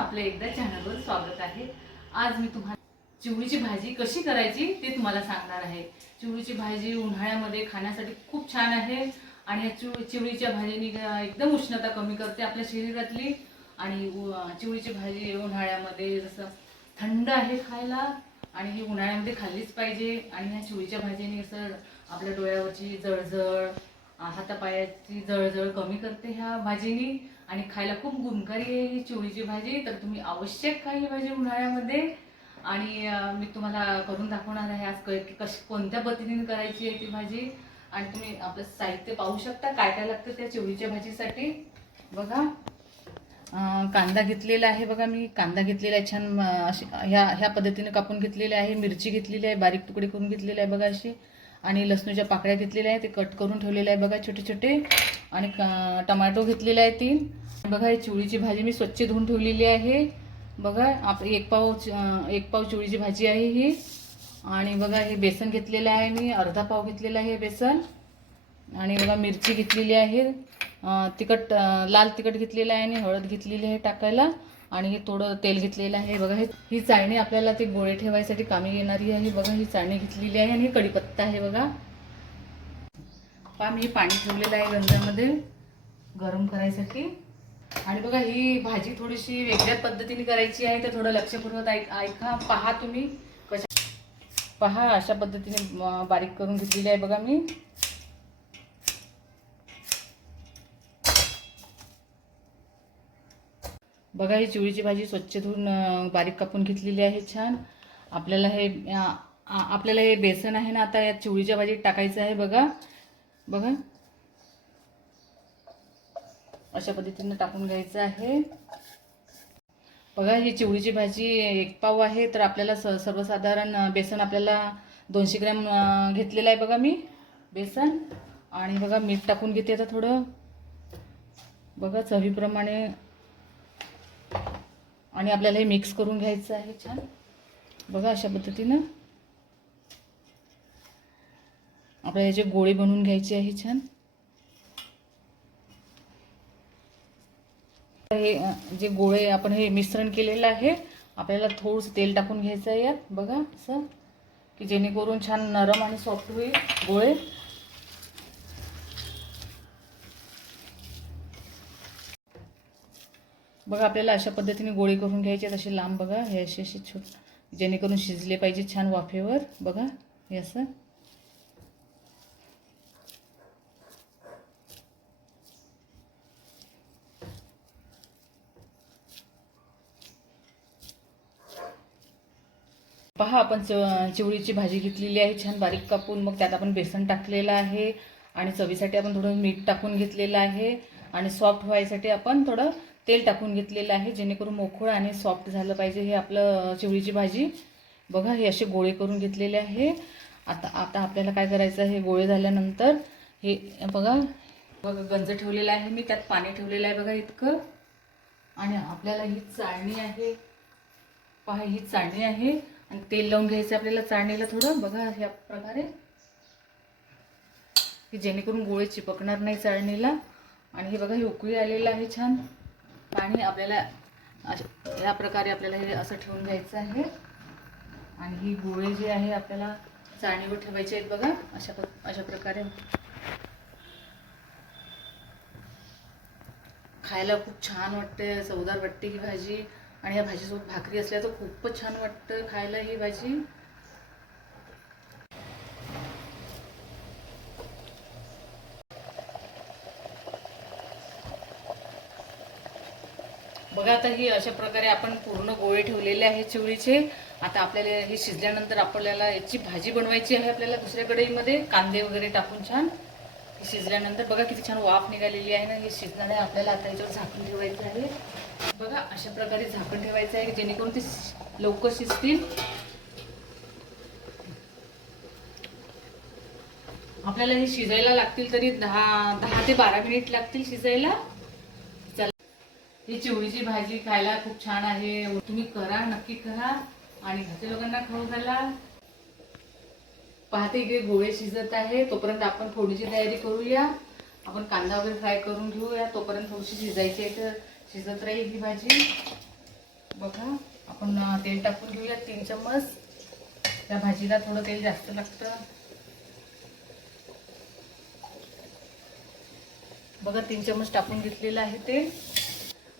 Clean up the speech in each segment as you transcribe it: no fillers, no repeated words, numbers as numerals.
आपल्या एकदा चॅनलवर स्वागत आहे। आज मी तुम्हाला चिवळीची भाजी कशी करायची ते तुम्हाला सांगणार आहे। चिवळीची भाजी उन्हाळ्यामध्ये खाण्यासाठी खूप छान आहे आणि या चिवळीच्या भाजीने एकदम उष्णता कमी करते आपल्या शरीरातली। आणि चिवळीची भाजी उन्हाळ्यामध्ये जसं थंड आहे खायला आणि ही उन्हाळ्यामध्ये खाल्लीच पाहिजे। आणि ह्या चिवळीच्या भाजीने असं आपल्या डोळ्यावरची जळजळ हातापायाची जळजळ कमी करते ह्या भाजीनी आणि खायला खूप गुणकारी आहे ही चिवळीची भाजी। तर तुम्ही आवश्यक खा ही भाजी उन्हाळ्यामध्ये। आणि मी तुम्हाला करून दाखवणार आहे आज कोणत्या पद्धतीने करायची आहे ती भाजी। आणि तुम्ही आपलं साहित्य पाहू शकता काय काय लागतं त्या चिवळीच्या भाजीसाठी। बघा कांदा घेतलेला आहे, बघा मी कांदा घेतलेला आहे छान अशी ह्या पद्धतीने कापून घेतलेले आहे। मिरची घेतलेली आहे, बारीक तुकडे करून घेतलेले आहे बघा अशी। आणि लसणूच्या पाकळ्या घेतलेल्या आहे, ते कट करून ठेवलेले आहे बघा छोटे छोटे। आणि टोमॅटो घेतलेले आहे 3। बघा ही चिवळीची भाजी मी स्वच्छ धुवून ठेवलेली आहे। बघा एक पाव चिवळीची भाजी आहे ही। आणि बघा हे बेसन घेतलेलं आहे मी, अर्धा पाव घेतलेला आहे बेसन। आणि बघा मिरची घेतलेली आहे, लाल तिखट घेतलेलं आहे आणि हळद घेतलेली आहे टाकायला। आणि हे थोडं तेल घेतलेलं आहे। बघा ही चाळणी आपल्याला ते गोळे ठेवायसाठी कामी येणारी आहे। बघा ही चाळणी घेतलेली आहे आणि कढीपत्ता आहे बघा। मी पाणी ठेवलेलं आहे गंजामध्ये गरम करायसाठी। आणि बघा ही भाजी थोडीशी वेगळ्या पद्धतीने करायची आहे, तर थोडं लक्षपूर्वक ऐका। पहा तुम्ही पहा अशा पद्धतीने बारीक करून घेतलेली आहे बघा मी। बघा ही चिवळीची भाजी स्वच्छ धुवून बारीक कापून घेतलेली आहे छान। आपल्याला हे बेसन आहे ना आता या चिवळीच्या भाजीत टाकायचं आहे बघा। बघा अशा पद्धतीने टाकून घ्यायचं आहे। बघा ही चिवळीची भाजी 1 पाव आहे, तर आपल्याला सर्वसाधारण बेसन आपल्याला 200 ग्रॅम घेतलेलं आहे बघा मी बेसन। आणि बघा मीठ टाकून घेते आता थोडं बघा चवीप्रमाणे। आणि आपल्याला हे मिक्स करून घ्यायचं आहे छान बघा अशा पद्धतीनं। आपल्याला याचे गोळे बनवून घ्यायचे आहे छान। हे जे गोळे आपण हे मिश्रण केलेलं आहे आपल्याला थोडंसं तेल टाकून घ्यायचं आहे यात बघा असं, की जेणेकरून छान नरम आणि सॉफ्ट होईल गोळे। बघा आपल्याला अशा पद्धतीने गोळे करून घ्यायचे आहेत असे लांब बघा हे असे छोटे, जेणेकरून शिजले पाहिजे छान वाफेवर बघा हे असं। पहा आपण चिवळीची भाजी घेतलेली आहे छान बारीक कापून। मग त्यात आपण बेसन टाकलेलं आहे आणि चवीसाठी आपण थोडं मीठ टाकून घेतलेलं आहे। आणि सॉफ्ट व्हायसाठी आपण थोडं तेल टाकून घेतलेलं आहे, जेणेकरून मोकळं आणि सॉफ्ट झालं पाहिजे हे आपलं चिवळीची भाजी। बघा हे असे गोळे करून घेतलेले आहे। आता आपल्याला काय करायचं आहे, गोळे झाल्यानंतर हे बघा गंज ठेवलेलं आहे मी, त्यात पाणी ठेवलेलं आहे बघा इतकं। आणि आपल्याला ही चाळणी आहे पहा, ही चाळणी आहे आणि तेल लावून घ्यायचं आपल्याला चाळणीला थोडं बघा ह्या प्रकारे, की जेणेकरून गोळे चिपकणार नाही चाळणीला। आणि हे बघा हे उकळी आलेलं आहे छान पाणी, आपल्याला या प्रकारे आपल्याला हे असं ठेवून घ्यायचं आहे। आणि ही गोळे जे आहे आपल्याला चाळणीवर ठेवायचे आहेत बघा अशा प्रकारे। खायला खूप छान वाटते, चवदार वाटते ही भाजी। आणि या भाजीसोबत भाकरी असल्या तर खूपच छान वाटतं खायला ही भाजी। बघा आता ही अशा प्रकारे आपण पूर्ण गोळे ठेवलेले आहे चिवळीचे। आता आपल्याला हे शिजल्यानंतर आपल्याला याची भाजी बनवायची आहे आपल्याला दुसऱ्या कढईमध्ये कांदे वगैरे टाकून छान। शिजल्यानंतर बघा किती छान वाफ निघालेली आहे ना, हे शिजणार आहे। आपल्याला आता याच्यावर झाकण ठेवायचं आहे बघा अशा प्रकारे झाकण ठेवायचं आहे, जेणेकरून ते लवकर शिजतील। आपल्याला हे शिजायला लागतील तरी 10 ते 12 मिनिट लागतील शिजायला। ही चिवळीची भाजी खायला खूप छान आहे, तुम्ही करा नक्की करा आणि घरच्या लोकांना खाऊ घाला। पाहते इकडे गोळे शिजत आहे, तोपर्यंत आपण फोडणीची तयारी करूया। आपण कांदा वगैरे फ्राय करून घेऊया, तोपर्यंत थोडीशी शिजायची आहे तर शिजत राहील ही भाजी। बघा आपण तेल टाकून घेऊया 3 चम्मच. त्या भाजीला थोडं तेल जास्त लागतं. बघा 3 चम्मच टाकून घेतलेलं आहे तेल.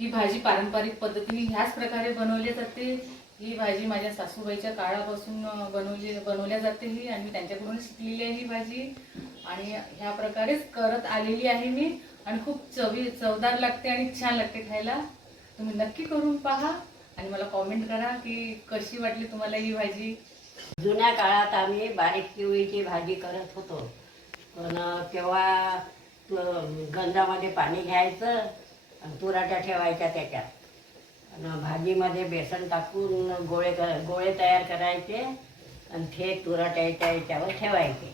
ही भाजी पारंपरिक पद्धतीने ह्याच प्रकारे बनवली जाते. ही भाजी माझ्या सासूबाईच्या काळापासून बनवल्या जाते ही, आणि त्यांच्याकडून शिकलेली आहे ही भाजी. आणि ह्या प्रकारेच करत आलेली आहे मी. आणि खूप चवदार लागते आणि छान लागते खायला. तुम्ही नक्की करून पहा आणि मला कॉमेंट करा की कशी वाटली तुम्हाला ही भाजी. जुन्या काळात आम्ही बारीक चिवळीची भाजी करत होतो. पण तेव्हा गंजामध्ये पाणी घ्यायचं आणि तुराट्या ठेवायच्या त्याच्यात, आणि भाजीमध्ये बेसन टाकून गोळे तयार करायचे आणि ते तुराट्याच्या याच्यावर ठेवायचे.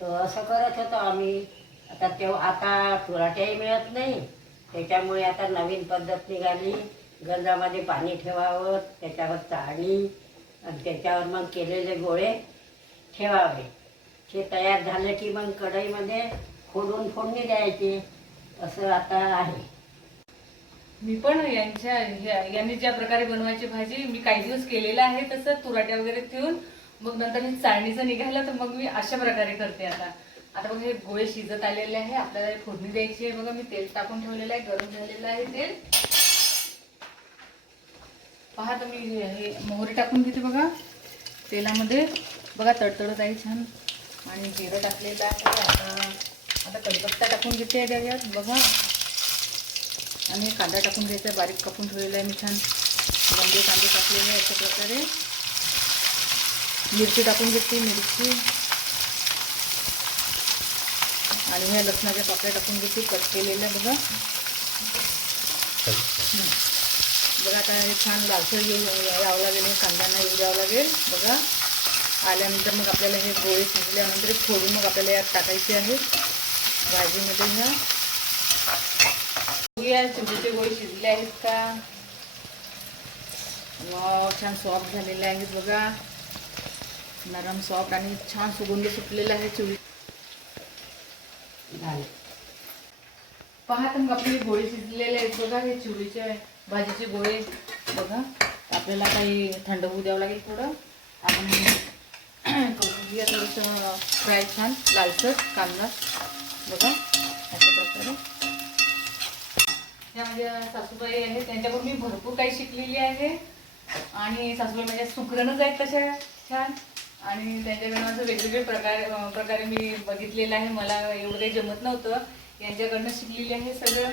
तर असं करत होतो आम्ही. आता तुराट्याही मिळत नाही, त्याच्यामुळे आता नवीन पद्धत निघाली. गंजामध्ये पाणी ठेवावं, त्याच्यावर चाळणी आणि त्याच्यावर मग केलेले गोळे ठेवावे. ते तयार झाले की मग कढईमध्ये फोडून फोडणी द्यायची. असं आता आहे. मी पण यांनी ज्या प्रकारे बनवायची भाजी मी काही दिवस केलेलं आहे तसं तुराट्या वगैरे ठेवून. मग नंतर हे चाळणीचं निघालं तर मग मी अशा प्रकारे करते. आता बघा हे गोळे शिजत आलेले आहे. आपल्याला फोडणी द्यायची आहे. बघा मी तेल टाकून ठेवलेलं आहे, गरम झालेलं आहे तेल. पहा तुम्ही हे मोहरी टाकून घेते बघा तेलामध्ये. बघा तडतडत आहे छान. आणि जिरं टाकलेलं आहे. आता कढीपत्ता टाकून घेते त्याच्यात बघा. आणि कांदा टाकून घ्यायचा, बारीक कापून ठेवलेला आहे मी छान. लंबे कांदे टाकलेले आहे अशा प्रकारे. मिरची टाकून घेते, मिरची. आणि ह्या लसणाच्या पाकळ्या टाकून घेते कट केलेल्या बघा. बघा आता हे छान लालसर यावं लागेल, कांद्यांना येऊ द्यावं लागेल बघा. आल्यानंतर मग आपल्याला हे गोळे शिजल्यानंतर फोडून मग आपल्याला यात टाकायचे आहेत भाजीमध्ये. ह्या चिवळीचे गोळे शिजले आहेत का? मग छान सॉफ्ट झालेले आहेत बघा, नरम सॉफ्ट आणि छान सुगंध सुटलेला आहे चिवळी. पहा तर मग आपले गोळे शिजलेले आहेत बघा. हे चिवळीच्या भाजीचे गोळे बघा. आपल्याला काही थंड होऊ द्यावं लागेल थोडं. आपण करून घेऊया थोडंसं फ्राय छान लालसर कांदा बघा अशा प्रकारे. ह्या माझ्या सासूबाई आहेत, त्यांच्याकडून मी भरपूर काही शिकलेली आहे. आणि सासूबाई माझ्या सुकरणच आहेत तशा छान. आणि त्यांच्याकडनं असं वेगवेगळे प्रकारे मी बघितलेलं आहे. मला एवढं काही जमत नव्हतं, यांच्याकडनं शिकलेली आहे सगळं.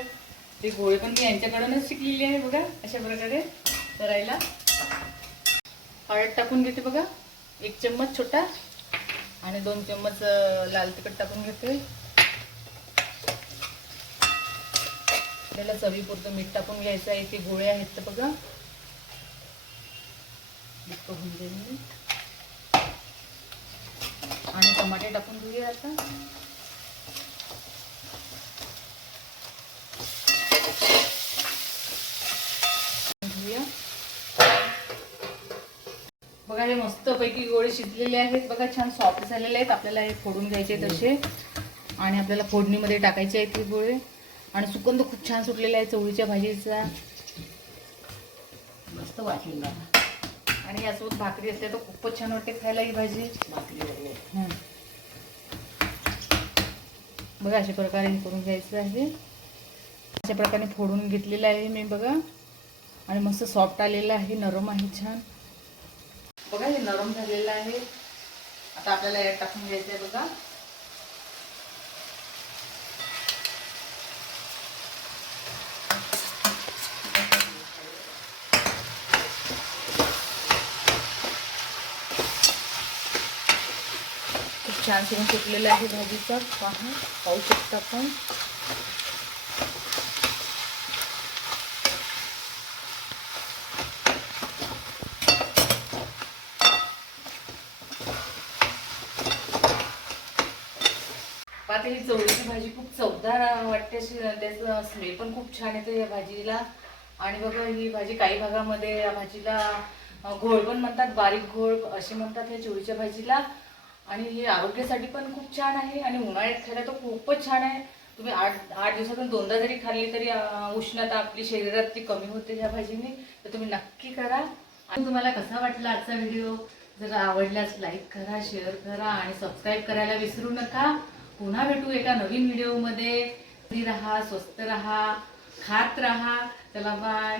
ते गोळे पण मी यांच्याकडूनच शिकलेली आहे बघा अशा प्रकारे करायला. हळद टाकून घेते बघा 1 चम्मच छोटा. आणि 2 चम्मच लाल तिखट टाकून घेते. त्याला चवीपुरतं मीठ टाकून घ्यायचं आहे. ते गोळे आहेत तर बघा आणि टमाटे टाकून घेऊया आता. बघा हे मस्त पैकी गोळे शिजलेले आहेत बघा, छान सॉफ्ट झालेले आहेत. आपल्याला हे फोडून घ्यायचे तसे आणि आपल्याला फोडणीमध्ये टाकायचे आहेत हे गोळे. आणि सुगंध खूप छान सुटलेला आहे चवळीच्या भाजीचा, मस्त वाटलेला. आणि यासोबत भाकरी असते तर खूपच छान वाटते खायला ही भाजी. बघा अशा प्रकारे हे करून घ्यायचं आहे. अशा प्रकारे फोडून घेतलेलं आहे मी बघा. आणि मस्त सॉफ्ट आलेलं आहे, नरम आहे छान बघा. हे नरम झालेलं आहे. आता आपल्याला यात टाकून घ्यायचं आहे बघा. खूप छान सुगंध सुटलेला आहे भाजीचा. पाहू शकता आपण. आता ही चवळीची भाजी खूप चवदार वाटते. त्याचं स्मेल पण खूप छान येतं या भाजीला. आणि बघा ही भाजी काही भागामध्ये या भाजीला घोळ पण म्हणतात, बारीक घोळ असे म्हणतात या चवळीच्या भाजीला. आणि हे आरोग्यासाठी पण खूप छान आहे आणि उन्हाळ्यात खायला तर खूपच छान आहे. तुम्ही 8 दिवसातून 2दा जरी खाल्ली तरी उष्णता आपली शरीरातली कमी होते ह्या भाजीने. तर तुम्ही नक्की करा. आणि तुम्हाला कसा वाटला आजचा व्हिडिओ? जर आवडल्यास लाईक करा, शेअर करा आणि सबस्क्राईब करायला विसरू नका. पुन्हा भेटू एका नवीन व्हिडिओमध्ये. घरी राहा, स्वस्त राहा, खात राहा. चला बाय.